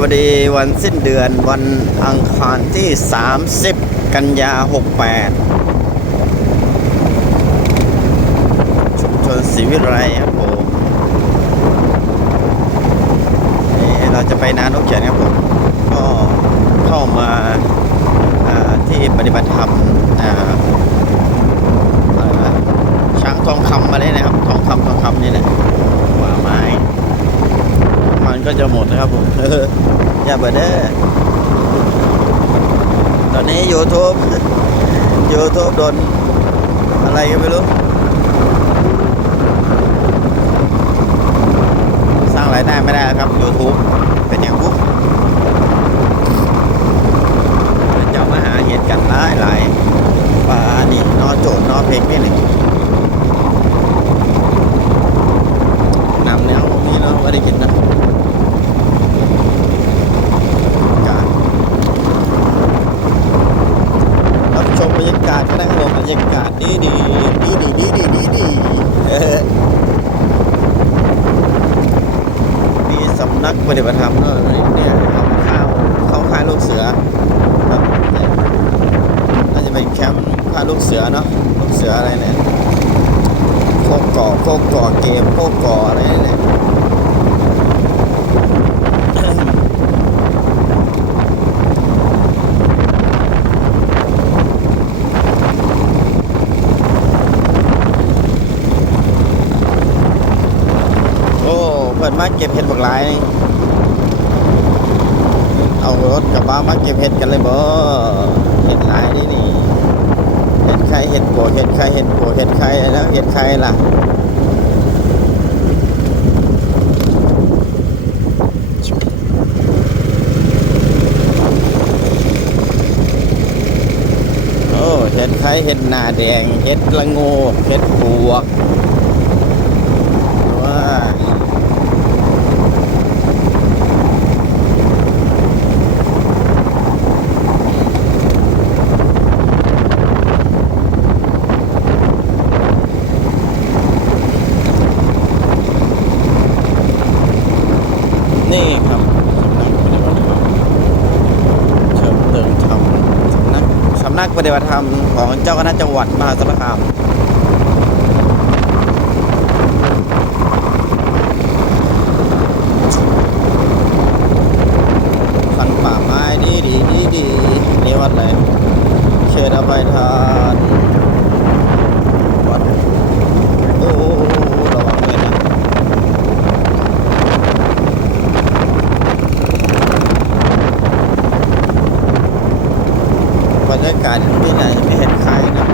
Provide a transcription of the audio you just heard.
วัสดีวันสิ้นเดือนวันอังคารที่ 30 กันยา 68 ชุมชนศรีวิไลครับผมนี่เราจะไปนานกเขียนครับผม ก็เข้ามาอ่าที่ปฏิบัติธรรมอ่าอะไรนะช้างทองคำมาเลยนะครับ ทองคำทองคำนี่แหละป่าไม้ มัน ก็จะหมดนะครับผมอย่าเบิดเด้อตอนนี้ YouTube YouTube โดนอะไรก็ไม่รู้สร้างรายได้ไม่ได้ครับ YouTube เป็นอย่างปุ๊บจะมาหาเหตุกันหลายหลายปลานี่นอโจดนอเพกนี่เลยนำเนี้ยนี่เราไม่ได้กินนะ การรับชมบรรยากาศก็ได้ครับผมบรรยากาศดีดีดีดีดีดีดีดีเออมีสำนักปฏิบัติธรรมเนอะเนี่ยเขาข้าวเข้าค่ายลูกเสือครับเนี่ยน่าจะเป็นแคมป์ค่ายลูกเสือเนาะลูกเสืออะไรเนี่ยโคกก่อโคกก่อเกมโคกก่ออะไรเนี่ย โอ้เปิดมาเก็บเห็ดบักหลายนี่เอารถกระบะมาเก็บเห็ดกันเลยบ่เห็ดหลายนี่นี่เห็ดใครเห็ดโกเห็ดใครเห็ดโกเห็ดใครแล้วเห็ดใครล่ะโอ้เห็ดใครเห็ดหน้าแดง เห็ดละงกเห็ดปวก ว้า นี่ครับสำนักปฏิบัติธรรมเชิญเติมธรรมสำนักสำนักปฏิบัติธรรมของเจ้าคณะจังหวัดมหาสารคามพันป่าไม้ดีดีดีดีนี่วัดอะไรเขตอภัยทาน รรยากาศที่ไหนไม่เห็นใครนะ